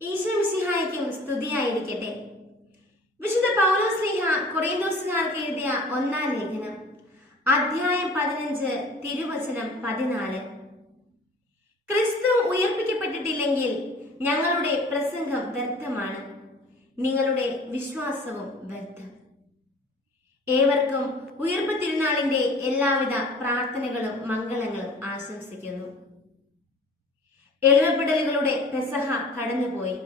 ഈശ്വമിസിഹായ്ക്കും സ്തുതിയായിരിക്കട്ടെ. വിശുദ്ധ പൗലോസ്ലിഹ കുറേ ദിവസങ്ങൾക്ക് എഴുതിയ ഒന്നാം ലേഖനം അധ്യായം പതിനഞ്ച് തിരുവചനം പതിനാല്. ക്രിസ്തു ഉയർപ്പിക്കപ്പെട്ടിട്ടില്ലെങ്കിൽ ഞങ്ങളുടെ പ്രസംഗം വ്യർത്ഥമാണ്. നിങ്ങളുടെ വിശ്വാസവും വ്യർത്ഥം. ഏവർക്കും ഉയർപ്പ് തിരുനാളിന്റെ എല്ലാവിധ പ്രാർത്ഥനകളും മംഗളങ്ങളും ആശംസിക്കുന്നു. എളിമപ്പെടലുകളുടെ പെസഹ കടന്നുപോയി.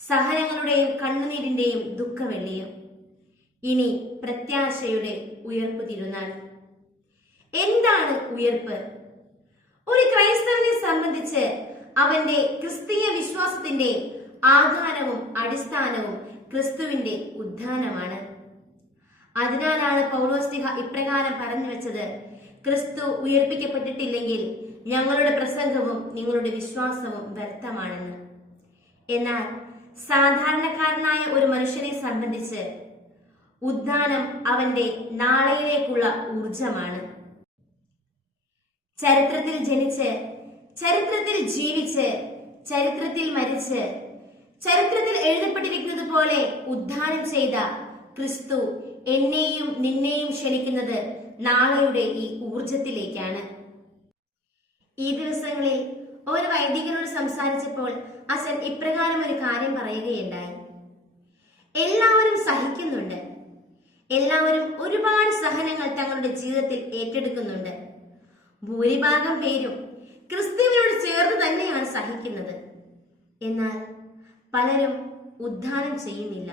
സഹനങ്ങളുടെയും കണ്ണുനീരിന്റെയും ദുഃഖവെള്ളിയും. ഇനി പ്രത്യാശയുടെ ഉയർപ്പ് തിരുനാൾ. എന്താണ് ഉയർപ്പ്? ഒരു ക്രൈസ്തവനെ സംബന്ധിച്ച് അവന്റെ ക്രിസ്തീയ വിശ്വാസത്തിന്റെ ആധാരവും അടിസ്ഥാനവും ക്രിസ്തുവിന്റെ ഉദ്ധാനമാണ് അതിനാലാണ് പൗരോസ്തിഹ ഇപ്രകാരം പറഞ്ഞു വെച്ചത് ക്രിസ്തു ഉയർപ്പിക്കപ്പെട്ടിട്ടില്ലെങ്കിൽ ഞങ്ങളുടെ പ്രസംഗവും നിങ്ങളുടെ വിശ്വാസവും വ്യർത്ഥമാണെന്ന് എന്നാൽ സാധാരണക്കാരനായ ഒരു മനുഷ്യനെ സംബന്ധിച്ച് ഉദ്ധാനം അവന്റെ നാളെയിലേക്കുള്ള ഊർജമാണ് ചരിത്രത്തിൽ ജനിച്ച് ചരിത്രത്തിൽ ജീവിച്ച് ചരിത്രത്തിൽ മരിച്ച് ചരിത്രത്തിൽ എഴുതപ്പെട്ടിരിക്കുന്നത് പോലെ ഉദ്ധാനം ചെയ്ത ക്രിസ്തു എന്നെയും നിന്നെയും ക്ഷണിക്കുന്നത് നാളെയുടെ ഈ ഊർജത്തിലേക്കാണ് ഈ ദിവസങ്ങളിൽ ഒരു വൈദികനോട് സംസാരിച്ചപ്പോൾ അച്ഛൻ ഇപ്രകാരം ഒരു കാര്യം പറയുകയുണ്ടായി. എല്ലാവരും സഹിക്കുന്നുണ്ട്. എല്ലാവരും ഒരുപാട് സഹനങ്ങൾ തങ്ങളുടെ ജീവിതത്തിൽ ഏറ്റെടുക്കുന്നുണ്ട്. ഭൂരിഭാഗം പേരും ക്രിസ്തുവിനോട് ചേർന്ന് തന്നെയാണ് സഹിക്കുന്നത്. എന്നാൽ പലരും ഉദ്ധാനം ചെയ്യുന്നില്ല.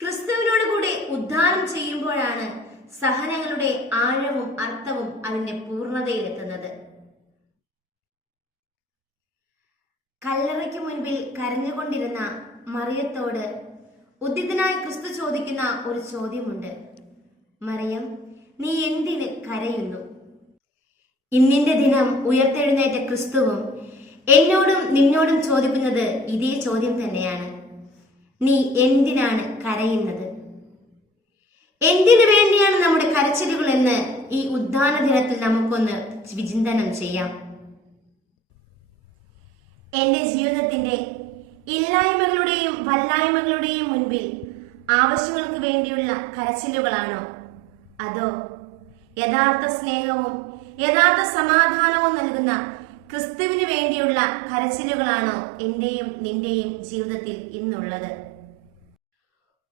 ക്രിസ്തുവിനോട് കൂടെ ഉദ്ധാനം ചെയ്യുമ്പോഴാണ് സഹനങ്ങളുടെ ആഴവും അർത്ഥവും അതിന്റെ പൂർണതയിലെത്തുന്നത്. കല്ലറയ്ക്ക് മുൻപിൽ കരഞ്ഞുകൊണ്ടിരുന്ന മറിയത്തോട് ഉദിതനായി ക്രിസ്തു ചോദിക്കുന്ന ഒരു ചോദ്യമുണ്ട്. മറിയം നീ എന്തിന് കരയുന്നു? ഇന്നിന്റെ ദിനം ഉയർത്തെഴുന്നേറ്റ ക്രിസ്തുവും എന്നോടും നിന്നോടും ചോദിക്കുന്നത് ഇതേ ചോദ്യം തന്നെയാണ്. നീ എന്തിനാണ് കരയുന്നത്? എന്തിനു വേണ്ടിയാണ് നമ്മുടെ കരച്ചിലുകൾ എന്ന് ഈ ഉദ്ധാന ദിനത്തിൽ നമുക്കൊന്ന് വിചിന്തനം ചെയ്യാം. എന്റെ ജീവിതത്തിന്റെ ഇല്ലായ്മകളുടെയും വല്ലായ്മകളുടെയും മുൻപിൽ ആവശ്യങ്ങൾക്ക് വേണ്ടിയുള്ള കരച്ചിലുകളാണോ? അതോ യഥാർത്ഥ സ്നേഹവും യഥാർത്ഥ സമാധാനവും നൽകുന്ന ക്രിസ്തുവിന് വേണ്ടിയുള്ള കരച്ചിലുകളാണോ എന്റെയും നിന്റെയും ജീവിതത്തിൽ ഇന്നുള്ളത്?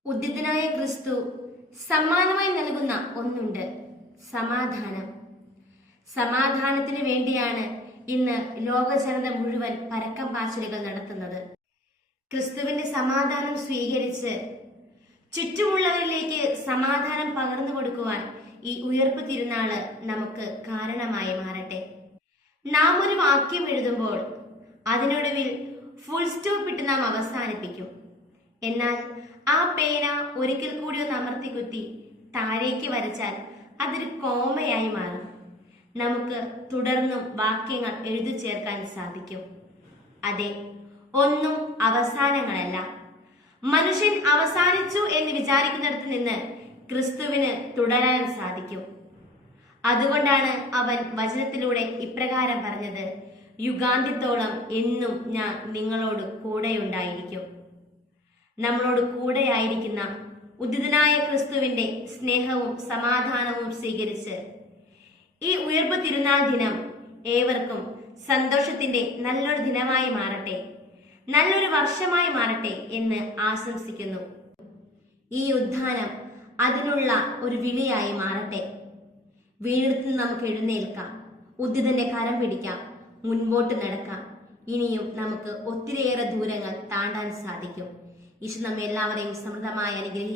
ഉദ്യതനായ ക്രിസ്തു സമ്മാനമായി നൽകുന്ന ഒന്നുണ്ട് സമാധാനം. സമാധാനത്തിന് വേണ്ടിയാണ് ഇന്ന് ലോക ജനത മുഴുവൻ പരക്കം പാച്ചിലുകൾ നടത്തുന്നത്. ക്രിസ്തുവിന്റെ സമാധാനം സ്വീകരിച്ച് ചുറ്റുമുള്ളവരിലേക്ക് സമാധാനം പകർന്നു കൊടുക്കുവാൻ ഈ ഉയർപ്പ് തിരുനാൾ നമുക്ക് കാരണമായി മാറട്ടെ. നാം ഒരു വാക്യം എഴുതുമ്പോൾ അതിനൊടുവിൽ ഫുൾ സ്റ്റോപ്പ് ഇട്ട് നാം അവസാനിപ്പിക്കും. എന്നാൽ ആ പേന ഒരിക്കൽ കൂടി ഒന്ന് അമർത്തി കുത്തി താഴേക്ക് വരച്ചാൽ അതൊരു കോമയായി മാറും. നമുക്ക് തുടർന്നും വാക്യങ്ങൾ എഴുതി ചേർക്കാൻ സാധിക്കും. അതെ ഒന്നും അവസാനങ്ങളല്ല. മനുഷ്യൻ അവസാനിച്ചു എന്ന് വിചാരിക്കുന്നിടത്ത് നിന്ന് ക്രിസ്തുവിന് തുടരാൻ സാധിക്കും. അതുകൊണ്ടാണ് അവൻ വചനത്തിലൂടെ ഇപ്രകാരം പറഞ്ഞത് യുഗാന്ത്യത്തോളം എന്നും ഞാൻ നിങ്ങളോട് കൂടെയുണ്ടായിരിക്കും. നമ്മളോട് കൂടെയായിരിക്കുന്ന ഉദിതനായ ക്രിസ്തുവിന്റെ സ്നേഹവും സമാധാനവും സ്വീകരിച്ച് ഈ ഉയർപ്പ് തിരുനാൾ ദിനം ഏവർക്കും സന്തോഷത്തിന്റെ നല്ലൊരു ദിനമായി മാറട്ടെ. നല്ലൊരു വർഷമായി മാറട്ടെ എന്ന് ആശംസിക്കുന്നു. ഈ ഉദ്ധാനം അതിനുള്ള ഒരു വിളിയായി മാറട്ടെ. വീണ്ടെടുത്ത് നമുക്ക് എഴുന്നേൽക്കാം. ഉദ്യതന്റെ കരം പിടിക്കാം. മുൻപോട്ട് നടക്കാം. ഇനിയും നമുക്ക് ഒത്തിരിയേറെ ദൂരങ്ങൾ താണ്ടാൻ സാധിക്കും. ഈശോ നമ്മെ എല്ലാവരെയും സമൃദ്ധമായി അനുഗ്രഹിക്കും